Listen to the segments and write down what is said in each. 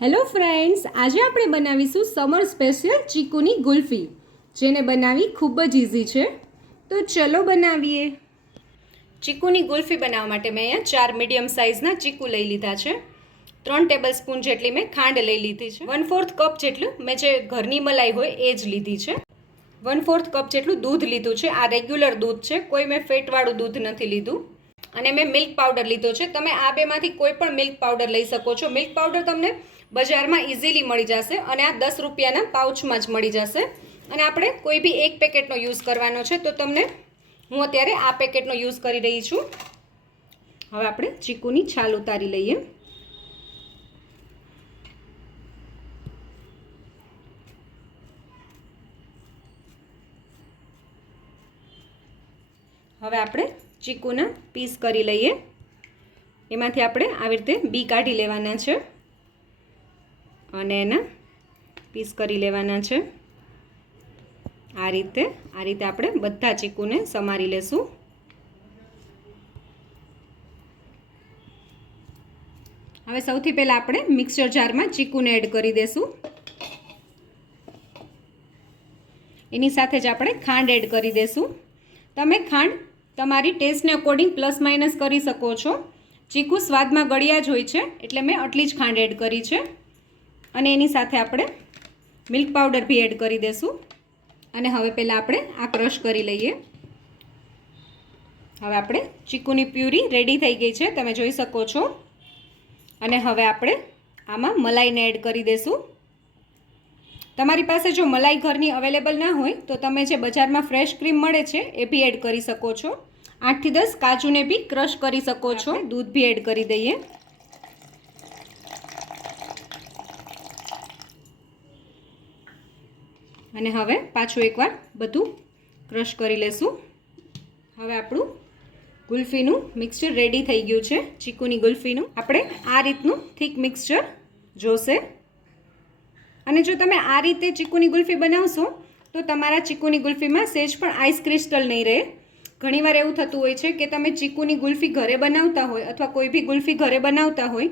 Hello friends, આજે આપણે બનાવીશું સમર સ્પેશિયલ ચીકુની ગુલ્ફી, જેને બનાવવી ખૂબ જ ઇઝી છે. તો ચલો બનાવીએ. ચીકુની ગુલ્ફી બનાવવા માટે મેં અહીંયા 4 મીડિયમ સાઇઝના ચીકુ લઈ લીધા છે. 3 ટેબલસ્પૂન જેટલી મેં ખાંડ લઈ લીધી છે. 1/4 કપ જેટલું મેં જે ઘરની મલાઈ હોય એ જ લીધી છે. 1/4 કપ જેટલું દૂધ લીધું છે. આ રેગ્યુલર દૂધ છે, કોઈ મેં ફેટવાળું દૂધ નથી લીધું. અને મેં મિલ્ક પાવડર લીધો છે. તમે આ બેમાંથી કોઈ પણ મિલ્ક પાવડર લઈ શકો છો. મિલ્ક પાવડર તમને બજારમાં ઇઝીલી મળી જશે અને આ 10 રૂપિયાના પાઉચમાં જ મળી જશે. અને આપણે કોઈ બી એક પેકેટનો યુઝ કરવાનો છે, તો હું અત્યારે આ પેકેટનો યુઝ કરી રહી છું. હવે આપણે ચીકુની છાલ ઉતારી લઈએ. હવે આપણે ચીકુના પીસ કરી લઈએ. એમાંથી આપણે આવી રીતે બી કાઢી લેવાના છે અને એના પીસ કરી લેવાના છે. આ રીતે આપણે બધા ચીકુને સમારી લેશું. હવે સૌથી પહેલાં આપણે મિક્સર જારમાં ચીકુને એડ કરી દેશું. એની સાથે જ આપણે ખાંડ એડ કરી દેશું. તમે ખાંડ તમારી ટેસ્ટને અકોર્ડિંગ પ્લસ માઇનસ કરી શકો છો. ચીકુ સ્વાદમાં ગળ્યા જ હોય છે, એટલે મેં આટલી જ ખાંડ એડ કરી છે. અને એની સાથે આપણે મિલ્ક પાવડર બી એડ કરી દેશું. અને હવે પહેલાં આપણે આ ક્રશ કરી લઈએ. હવે આપણે ચીકુની પ્યુરી રેડી થઈ ગઈ છે, તમે જોઈ શકો છો. અને હવે આપણે આમાં મલાઈને એડ કરી દેશું. તમારી પાસે જો મલાઈ ઘરની અવેલેબલ ના હોય તો તમે જે બજારમાં ફ્રેશ ક્રીમ મળે છે એ બી એડ કરી શકો છો. 8 થી 10 કાજુને બી ક્રશ કરી શકો છો. દૂધ બી એડ કરી દઈએ. અને હવે પાછું એકવાર બધું ક્રશ કરી લેશું. હવે આપણું ગુલ્ફીનું મિક્સચર રેડી થઈ ગયું છે. ચીકુની ગુલ્ફીનું આપણે આ રીતનું થીક મિક્સચર જોશે. અને જો તમે આ રીતે ચીકુની ગુલ્ફી બનાવશો તો તમારા ચીકુની ગુલ્ફીમાં સહેજ પણ આઈસ ક્રિસ્ટલ નહીં રહે. ઘણીવાર એવું થતું હોય છે કે તમે ચીકુની ગુલ્ફી ઘરે બનાવતા હોય અથવા કોઈ બી ગુલ્ફી ઘરે બનાવતા હોય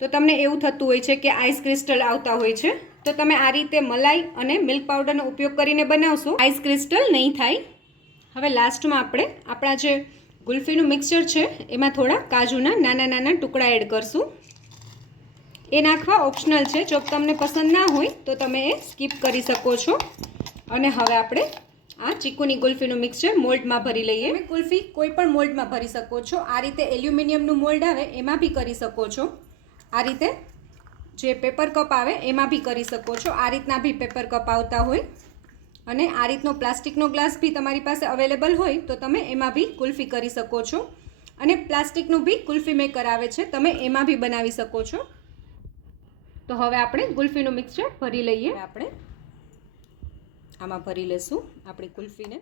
તો તમને એવું થતું હોય છે કે આઈસ ક્રિસ્ટલ આવતા હોય છે. તો તમે આ રીતે મલાઈ અને મિલ્ક પાવડરનો ઉપયોગ કરીને બનાવશો, આઈસ ક્રિસ્ટલ નહીં થાય. હવે લાસ્ટમાં આપણે આપણા જે ગુલ્ફીનું મિક્સચર છે એમાં થોડા કાજુના નાના નાના ટુકડા એડ કરશું. એ નાખવા ઓપ્શનલ છે, જો તમને પસંદ ના હોય તો તમે એ સ્કીપ કરી શકો છો. અને હવે આપણે આ ચીકુની ગુલ્ફીનું મિક્સચર મોલ્ડમાં ભરી લઈએ. તમે ગુલ્ફી કોઈ પણ મોલ્ડમાં ભરી શકો છો. આ રીતે એલ્યુમિનિયમનું મોલ્ડ આવે એમાં બી કરી શકો છો. આ રીતે જે પેપર કપ આવે એમાં બી કરી શકો છો. આ રીતના બી પેપર કપ આવતા હોય. અને આ રીતનો પ્લાસ્ટિકનો ગ્લાસ બી તમારી પાસે અવેલેબલ હોય તો તમે એમાં બી ગુલ્ફી કરી શકો છો. અને પ્લાસ્ટિકનું બી ગુલ્ફી મેકર આવે છે, તમે એમાં બી બનાવી શકો છો. તો હવે આપણે ગુલ્ફીનું મિક્સચર ભરી લઈએ. આપણે આમાં ભરી લેશું આપણી ગુલ્ફીને.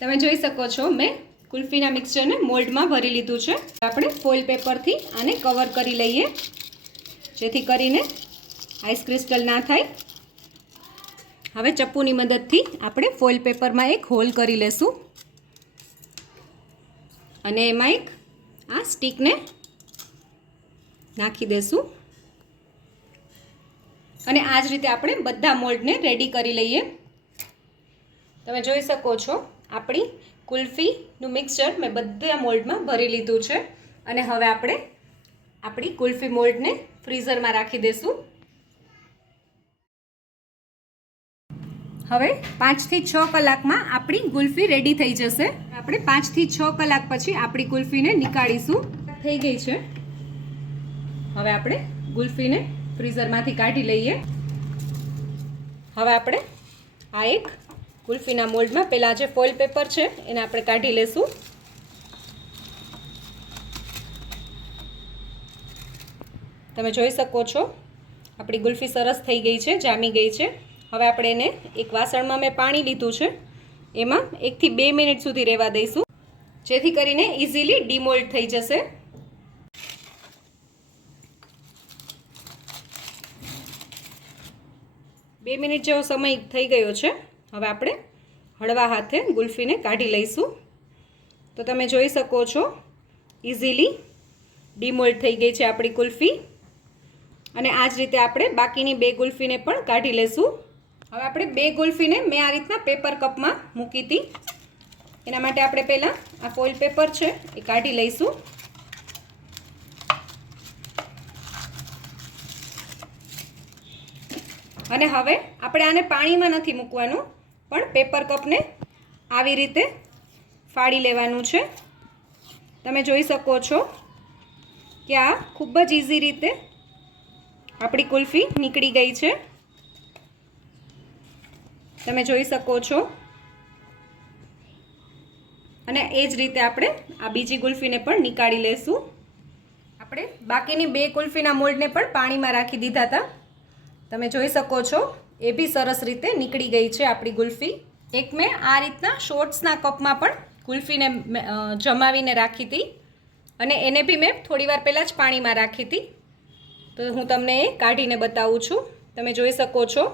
તમે જોઈ શકો છો મેં ગુલ્ફીના મિક્સચરને મોલ્ડમાં ભરી લીધું છે. આપણે ફોઇલ પેપરથી આને કવર કરી લઈએ, જેથી કરીને આઈસ ક્રિસ્ટલ ના થાય. હવે ચપ્પુની મદદથી આપણે ફોઇલ પેપરમાં એક હોલ કરી લેશું અને એમાં એક આ સ્ટીકને નાખી દેશું. અને આ જ રીતે આપણે બધા મોલ્ડને રેડી કરી લઈએ. તમે જોઈ શકો છો આપણી ગુલ્ફીનું મિક્સચર મેં બધા મોલ્ડમાં ભરી લીધું છે. અને હવે આપણે આપણી ગુલ્ફી મોલ્ડને ફ્રીઝરમાં રાખી દઈશું. હવે 5 થી 6 કલાકમાં આપણી ગુલ્ફી રેડી થઈ જશે. આપણે 5 થી 6 કલાક પછી આપણી ગુલ્ફીને નીકાળીશું. થઈ ગઈ છે. હવે આપણે ગુલ્ફીને ફ્રીઝરમાંથી કાઢી લઈએ. હવે આપણે આ એક ગુલ્ફીના મોલ્ડમાં પહેલાં જે ફોઇલ પેપર છે એને આપણે કાઢી લેશું. તમે જોઈ શકો છો આપણી ગુલ્ફી સરસ થઈ ગઈ છે, જામી ગઈ છે. હવે આપણે એને એક વાસણમાં મેં પાણી લીધું છે, એમાં 1 થી 2 મિનિટ સુધી રહેવા દઈશું, જેથી કરીને ઇઝીલી ડીમોલ્ડ થઈ જશે. બે મિનિટ જેવો સમય થઈ ગયો છે. હવે આપણે હળવા હાથે ગુલ્ફીને કાઢી લઈશું. તો તમે જોઈ શકો છો ઇઝીલી ડીમોલ્ડ થઈ ગઈ છે આપણી કુલ્ફી. અને આ જ રીતે આપણે બાકીની 2 ગુલ્ફીને પણ કાઢી લેશું. હવે આપણે 2 ગુલ્ફીને મેં આ રીતના પેપર કપમાં મૂકી હતી. એના માટે આપણે પહેલાં આ ફોઇલ પેપર છે એ કાઢી લઈશું. અને હવે આપણે આને પાણીમાં નથી મૂકવાનું, પણ પેપર કપને આવી રીતે ફાડી લેવાનું છે. તમે જોઈ શકો છો કે આ ખૂબ જ ઇઝી રીતે આપણી કુલ્ફી નીકળી ગઈ છે. તમે જોઈ શકો છો. અને એ જ રીતે આપણે આ બીજી ગુલ્ફીને પણ નીકાળી લેશું. આપણે બાકીની 2 ગુલ્ફીના મોલ્ડને પણ પાણીમાં રાખી દીધા હતા. તમે જોઈ શકો છો એ બી સરસ રીતે નીકળી ગઈ છે આપણી ગુલ્ફી. એક મેં આ રીતના શોર્ટ્સના કપમાં પણ ગુલ્ફીને જમાવીને રાખી હતી અને એને બી મેં થોડી વાર પહેલાં જ પાણીમાં રાખી હતી. તો હું તમને એ કાઢીને બતાવું છું. તમે જોઈ શકો છો.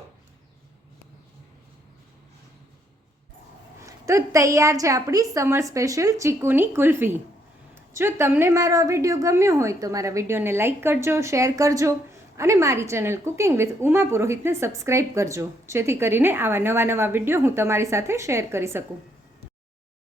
તો તૈયાર છે આપણી સમર સ્પેશિયલ ચીકુની કુલ્ફી. જો તમને મારો આ વિડીયો ગમ્યો હોય તો મારા વિડીયોને લાઇક કરજો, શેર કરજો અને મારી ચેનલ કુકિંગ વિથ ઉમા પુરોહિતને સબસ્ક્રાઈબ કરજો, જેથી કરીને આવા નવા વિડીયો હું તમારી સાથે શેર કરી શકું.